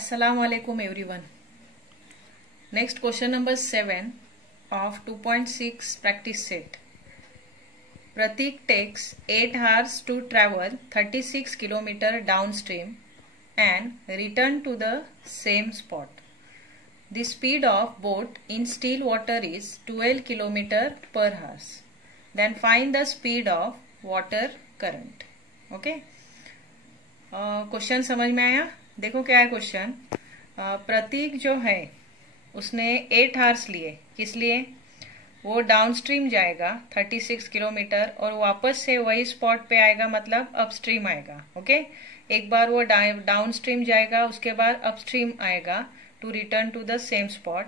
Assalamu alaikum everyone. Next question number 7 of 2.6 practice set. Pratik takes 8 hours to travel 36 km downstream and return to the same spot. The speed of boat in still water is 12 km per hour. Then find the speed of water current. Okay. Question समझ में आया? देखो क्या है question. प्रतीक जो है उसने 8 hours लिए. किस लिए? वो डाउनस्ट्रीम जाएगा 36 किलोमीटर और वापस से वही स्पॉट पे आएगा, मतलब अपस्ट्रीम आएगा. ओके. एक बार वो डाउनस्ट्रीम जाएगा, उसके बाद अपस्ट्रीम आएगा to return to the same spot.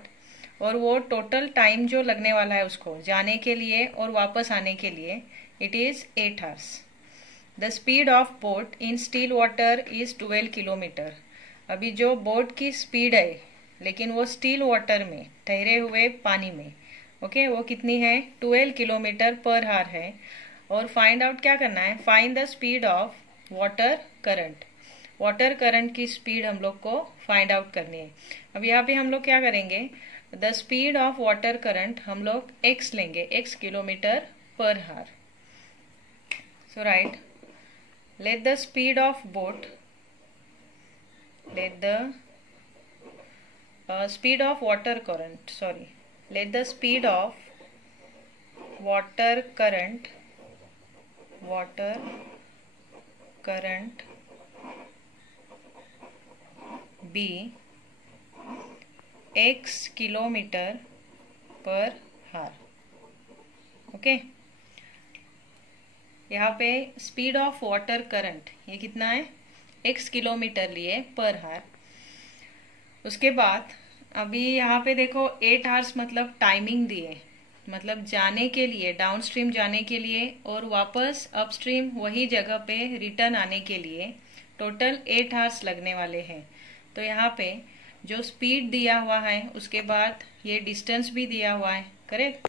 और वो टोटल टाइम जो लगने वाला है उसको जाने के लिए और वापस आने के लिए, it is 8 hours. The speed of boat in still water is 12 kilometre. अभी जो बोट की स्पीड है लेकिन वो स्टिल वाटर में, ठहरे हुए पानी में, ओके, वो कितनी है? 12 किलोमीटर पर आवर है. और फाइंड आउट क्या करना है? Find the speed of water current. Water current की स्पीड हम लोग को फाइंड आउट करनी है. अब यहाँ पे हम लोग क्या करेंगे? The speed of water current हम लोग x लेंगे, x kilometre per our. So right, let the speed of boat, let the speed of water current, sorry, let the speed of water current be x kilometre per hour. Okay. यहाँ पे speed of water current ये कितना है? x kilometre लिए per hour. उसके बाद अभी यहाँ पे देखो 8 आवर्स मतलब टाइमिंग दिए, मतलब जाने के लिए, डाउनस्ट्रीम जाने के लिए और वापस अपस्ट्रीम वही जगह पे रिटर्न आने के लिए टोटल 8 आवर्स लगने वाले हैं. तो यहाँ पे जो स्पीड दिया हुआ है उसके बाद ये डिस्टेंस भी दिया हुआ है. करेक्ट.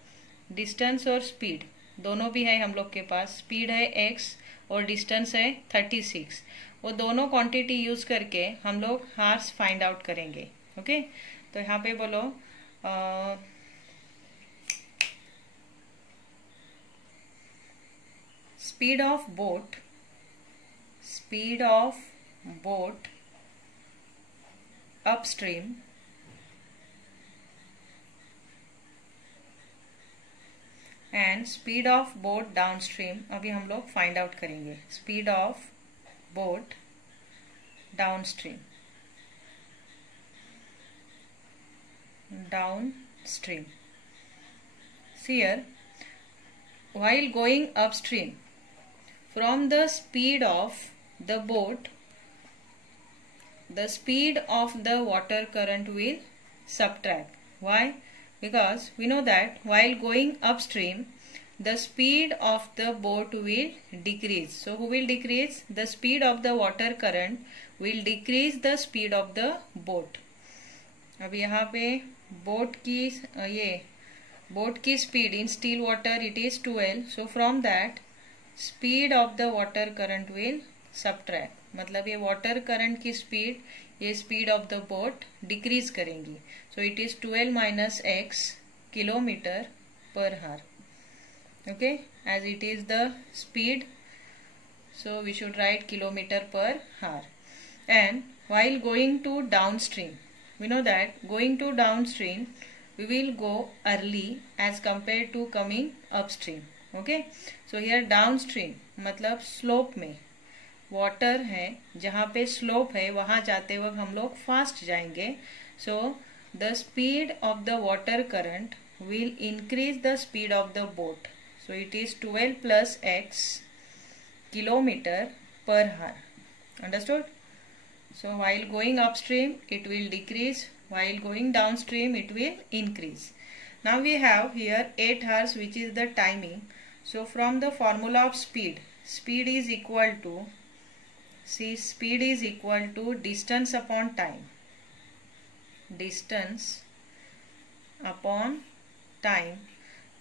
डिस्टेंस और स्पीड दोनों भी है हम लोग के पास. स्पीड है x और डिस्टेंस है 36. वो दोनों क्वांटिटी यूज करके हम लोग हार्स फाइंड आउट करेंगे. ओके. तो यहाँ पे बोलो speed of boat upstream and speed of boat downstream. अभी हम लोग फाइंड आउट करेंगे. Speed of boat downstream. See here, while going upstream, from the speed of the boat, the speed of the water current will subtract. Why? Because we know that while going upstream, the speed of the boat will decrease. So who will decrease? The speed of the water current will decrease the speed of the boat. अब यहाँ पे boat की speed in still water it is 12. So from that speed of the water current will subtract. मतलब ये water current की speed ये speed of the boat decrease करेंगी. So it is 12 minus x kilometre per hour. Okay. As it is the speed, so we should write kilometre per hour. And while going to downstream, we know that going to downstream we will go early as compared to coming upstream. Okay. So here downstream मतलब slope में water है, जहाँ पे slope है वहां जाते वक्त हम लोग फास्ट जाएंगे. So the speed of the water current will increase the speed of the boat. So it is 12 plus x kilometre per our. Understood? So while going upstream it will decrease, while going downstream it will increase. Now we have here 8 hours which is the timing. So from the formula of speed is equal to, see, speed is equal to distance upon time. Distance upon time.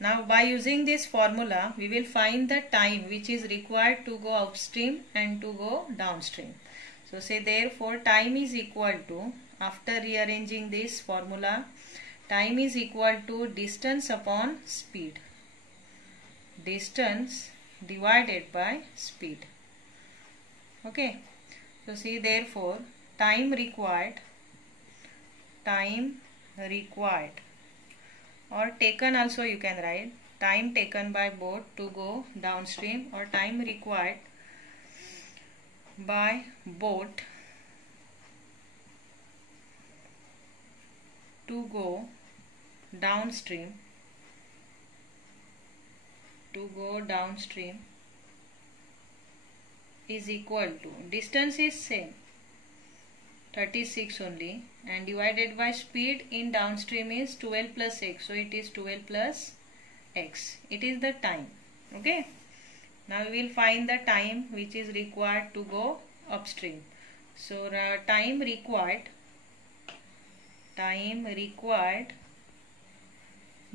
Now by using this formula we will find the time which is required to go upstream and to go downstream. So say therefore time is equal to after rearranging this formula, time is equal to distance upon speed. Distance divided by speed. Okay. So see, therefore time required or taken also you can write, time taken by boat to go downstream or time required by boat to go downstream is equal to, distance is same 36 only, and divided by speed in downstream is 12 plus x, so it is 12 plus x. It is the time. Okay. Now we will find the time which is required to go upstream. So time required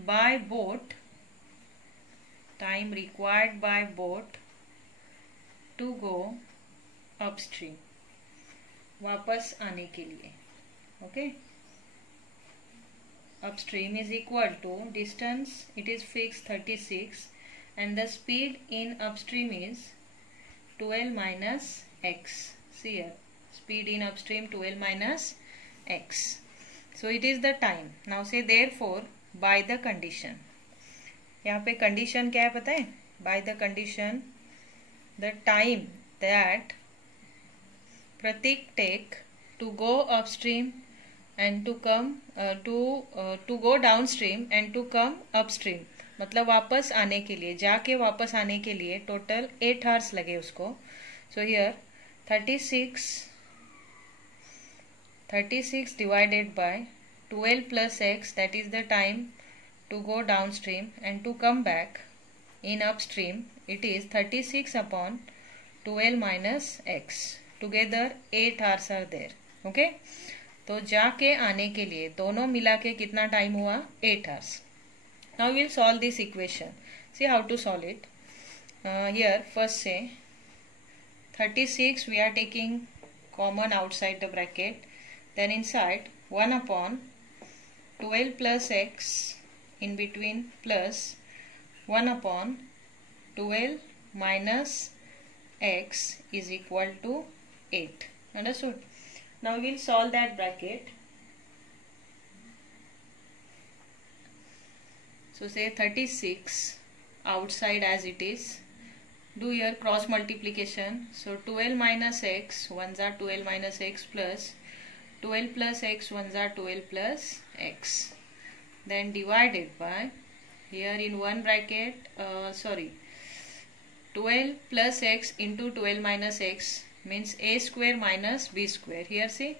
by boat to go upstream, वापस आने के लिए. Okay. Upstream is equal to distance, it is fixed 36, and the speed in upstream is 12 minus x. See here, speed in upstream 12 minus x. So it is the time. Now say therefore by the condition. यहाँ पे condition क्या है पता है? By the condition, the time that Pratik take to go upstream and to come to go downstream and to come upstream, मतलब वापस आने के लिए, जाके वापस आने के लिए टोटल 8 hours लगे उसको. So here 36 divided by 12 plus x, that is the time to go downstream and to come back in upstream, it is 36 upon 12 minus x. Together 8 hours are there. Okay. तो जाके आने के लिए दोनों मिला के कितना टाइम हुआ? 8 hours. Now we will solve this equation. See how to solve it. Here first say 36 we are taking common outside the bracket. Then inside 1 upon 12 plus x, in between plus 1 upon 12 minus x is equal to 8. Understood? Now we will solve that bracket. So say 36 outside as it is. Do here cross multiplication. So 12 minus x, 1s are 12 minus x plus 12 plus x, 1s are 12 plus x. Then divided by, here in one bracket, 12 plus x into 12 minus x means a square minus b square. Here see,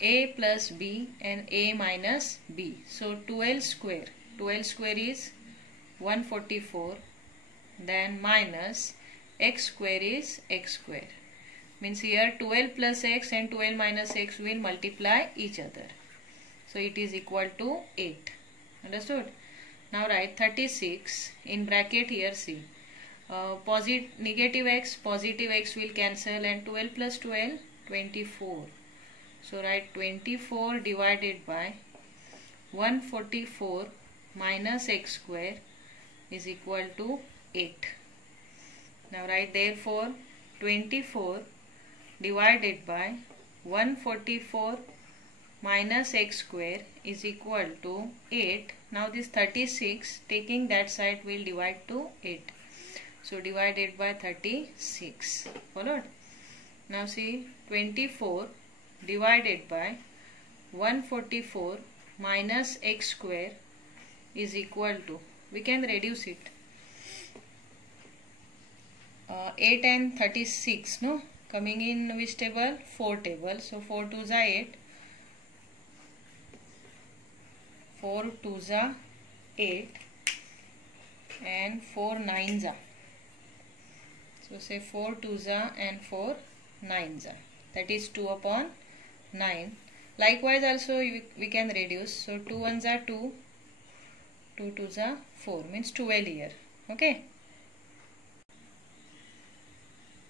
a plus b and a minus b. So 12 square is 144, then minus x square is x square. Means here 12 plus x and 12 minus x will multiply each other. So it is equal to 8. Understood? Now write 36 in bracket. Here see, negative x, positive x will cancel, and 12 plus 12, 24. So write 24 divided by 144 minus x square is equal to 8. Now write therefore 24 divided by 144 minus x square is equal to 8. Now this 36, taking that side, will divide to 8. So divided by 36. Followed? Now see, 24 divided by 144 minus x square is equal to, we can reduce it, 8 and 36, no? Coming in which table? 4 table. So 4 2s are 8. 4 2s are 8 and 4 9s are. So say 4 2s are and 4 9s are. That is 2 upon 9. Likewise also we can reduce. So 2 1s are 2. 2 2s are 4. Means 12 here. Okay.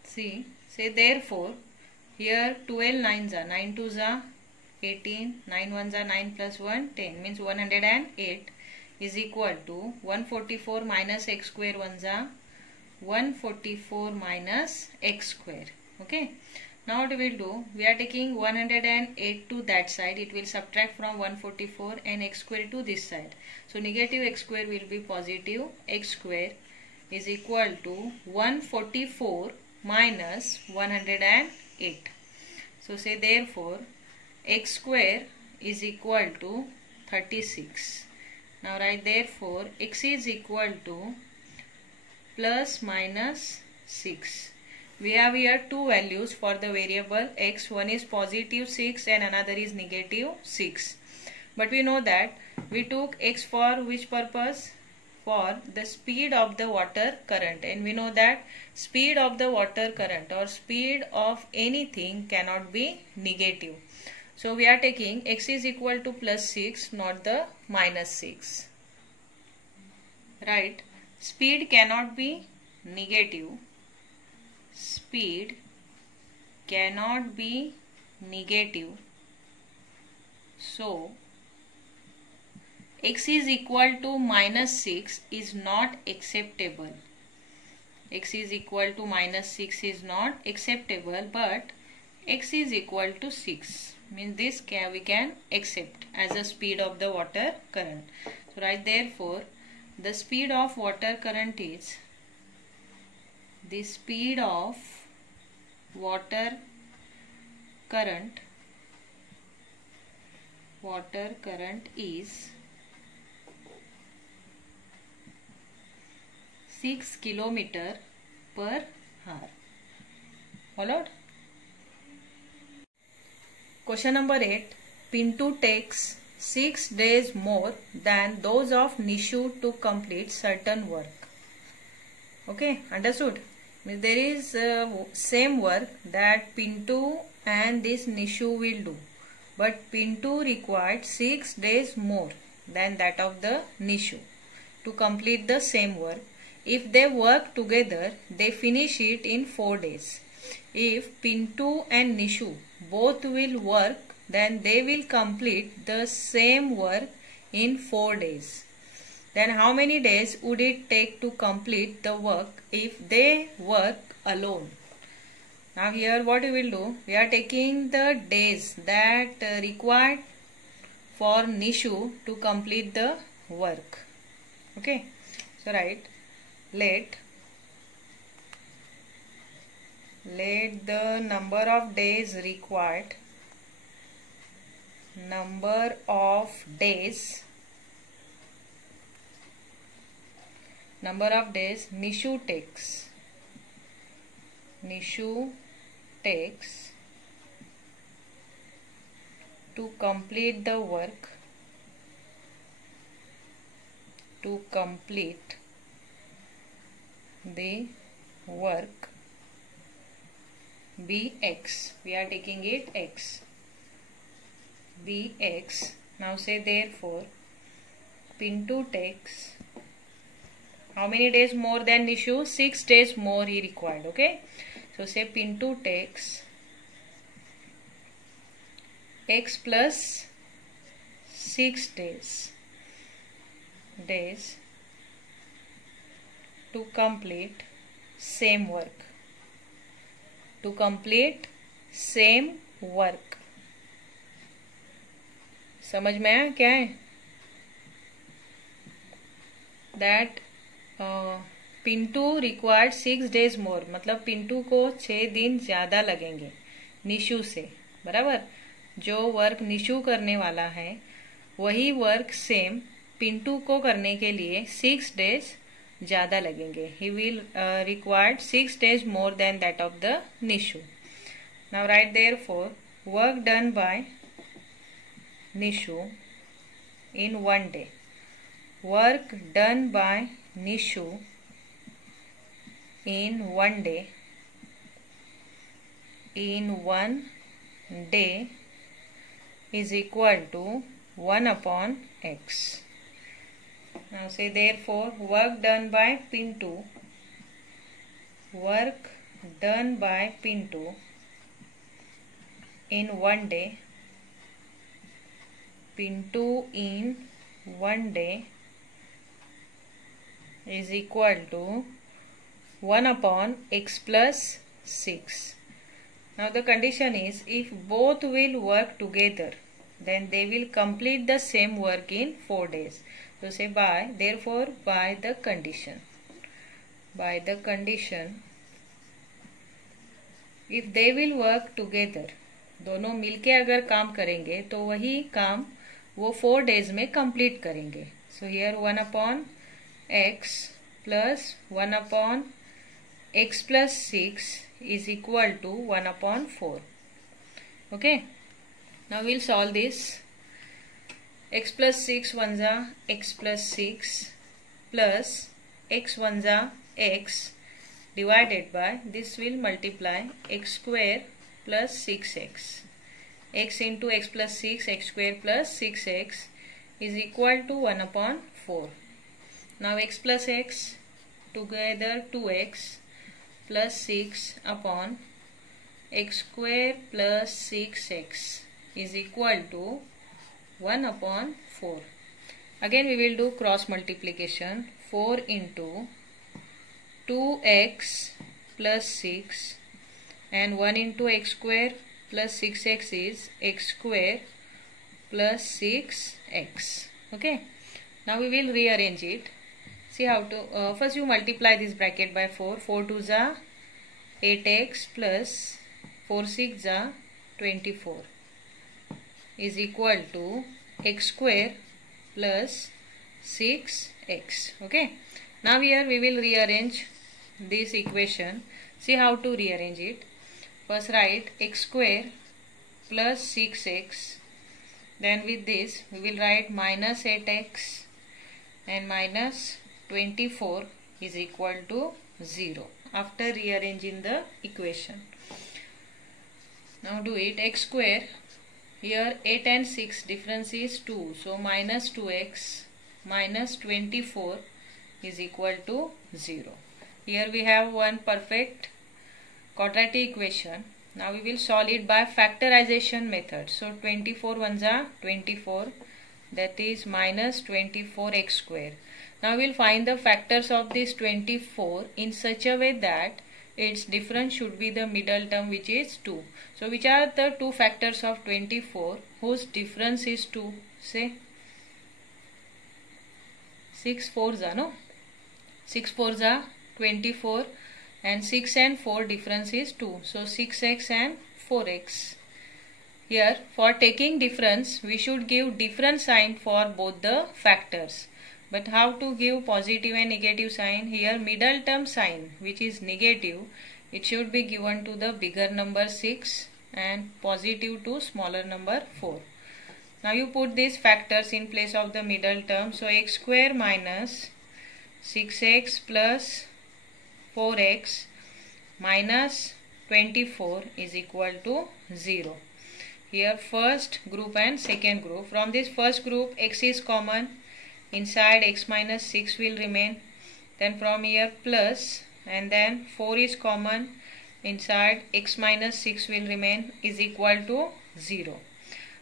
See. Say therefore here 12 9s are. 9 2s are 18, 9 ones are 9 plus 1, 10, means 108 is equal to 144 minus x square ones are 144 minus x square. Okay. Now what we will do, we are taking 108 to that side, it will subtract from 144 and x square to this side. So negative x square will be positive x square is equal to 144 minus 108. So say therefore x square is equal to 36. Now write therefore x is equal to plus minus 6. We have here two values for the variable x. One is positive 6 and another is negative 6. But we know that we took x for which purpose? For the speed of the water current. And we know that speed of the water current or speed of anything cannot be negative. So we are taking x is equal to plus 6, not the minus 6. Right? Speed cannot be negative. Speed cannot be negative. So x is equal to minus 6 is not acceptable. X is equal to minus 6 is not acceptable, but x is equal to 6 means this we can accept as a speed of the water current. So right, therefore the speed of water current is the speed of water current is 6 km per hour. Followed? Question number 8. Pintu takes 6 days more than those of Nishu to complete certain work. Okay, understood? There is same work that Pintu and this Nishu will do, but Pintu required 6 days more than that of the Nishu to complete the same work. If they work together, they finish it in 4 days. If Pintu and Nishu both will work, then they will complete the same work in 4 days. Then how many days would it take to complete the work if they work alone? Now here what we will do, we are taking the days that required for Nishu to complete the work. Okay, so write let the number of days required, number of days Nishu takes to complete the work, be x. We are taking it x. Be x. Now say therefore Pintu takes how many days more than Nishu? 6 days more he required. Okay. So say Pintu takes x plus 6 days to complete same work. समझ में आया क्या है? That Pintu required 6 days more, मतलब पिंटू को 6 दिन ज़्यादा लगेंगे निशु से. बराबर, जो वर्क निशु करने वाला है वही वर्क सेम पिंटू को करने के लिए 6 days ज़्यादा लगेंगे. He will required 6 days more than that of the Nishu. Now write therefore work done by Nishu in 1 day. Work done by Nishu in 1 day is equal to 1 upon x. Now say therefore work done by Pintu in 1 day Pintu in 1 day is equal to 1 upon x plus 6. Now the condition is if both will work together, then they will complete the same work in 4 days. So say therefore by the condition if they will work together, दोनों मिलके अगर काम करेंगे तो वही काम वो 4 days में complete करेंगे. So here 1 upon x plus 1 upon x plus 6 is equal to 1 upon 4. Okay. Now we'll solve this. X plus 6 ones are x plus 6 plus x ones are x divided by, this will multiply x square plus 6x. X into x plus 6, x square plus 6x is equal to 1 upon 4. Now x plus x together 2x plus 6 upon x square plus 6x is equal to 1 upon 4. Again we will do cross multiplication. 4 into 2x plus 6 and 1 into x square plus 6x is x square plus 6x. Okay. Now we will rearrange it. See how to, first you multiply this bracket by 4. 4 2s are 8x plus 4 6s are 24 is equal to x square plus 6x. Okay. Now here we will rearrange this equation. See how to rearrange it. First write x square plus 6x. Then with this we will write minus 8x and minus 24 is equal to 0 after rearranging the equation. Now do it. X square, here 8 and 6 difference is 2, so minus 2x minus 24 is equal to 0. Here we have one perfect quadratic equation. Now we will solve it by factorization method. So 24 ones are 24, that is minus 24x square. Now we will find the factors of this 24 in such a way that its difference should be the middle term, which is 2. So which are the two factors of 24 whose difference is 2? Say 6 4s are, no? 6 4s are 24 and 6 and 4 difference is 2. So 6x and 4x. Here for taking difference we should give different sign for both the factors. But how to give positive and negative sign? Here middle term sign, which is negative, it should be given to the bigger number 6 and positive to smaller number 4. Now you put these factors in place of the middle term. So x square minus 6x plus 4x minus 24 is equal to 0. Here first group and second group. From this first group x is common. Inside x minus 6 will remain. Then from here plus, and then 4 is common. Inside x minus 6 will remain, is equal to 0.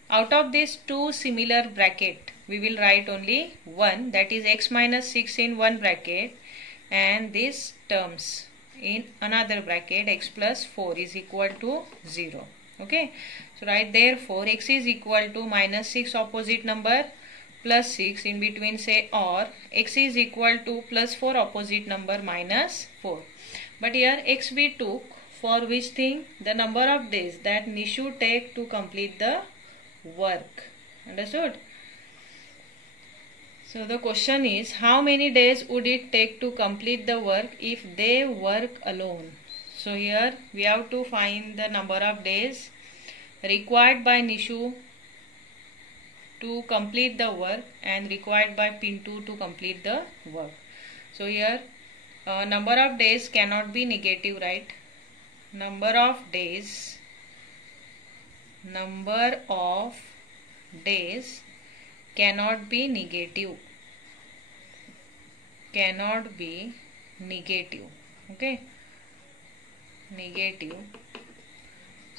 Out of these two similar bracket we will write only one, that is x minus 6 in one bracket and these terms in another bracket, x plus 4 is equal to 0. Okay. So write therefore x is equal to minus 6 opposite number plus 6 in between, say, or x is equal to plus 4 opposite number minus 4. But here x we took for which thing? The number of days that Nishu take to complete the work. Understood? So the question is, how many days would it take to complete the work if they work alone? So here we have to find the number of days required by Nishu to complete the work and required by Pintu to complete the work. So here number of days cannot be negative, right? Number of days cannot be negative. Okay, negative.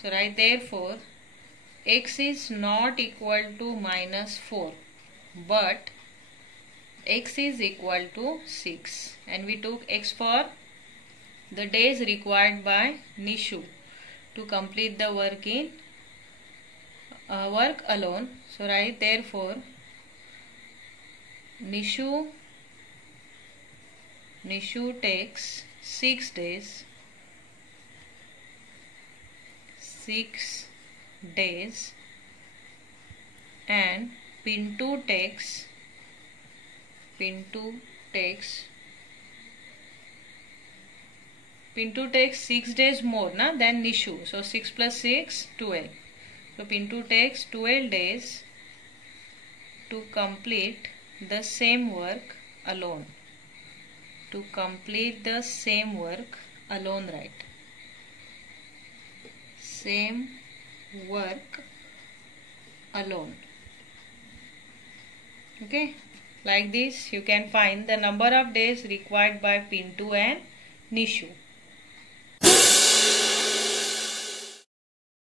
So right, therefore x is not equal to -4, but x is equal to 6, and we took x for the days required by Nishu to complete the work in work alone. So write therefore Nishu takes 6 days, and Pintu takes 6 days more than Nishu. So 6 plus 6, 12. So Pintu takes 12 days to complete the same work alone. Right? Same work alone. Okay. Like this, you can find the number of days required by Pintu and Nishu.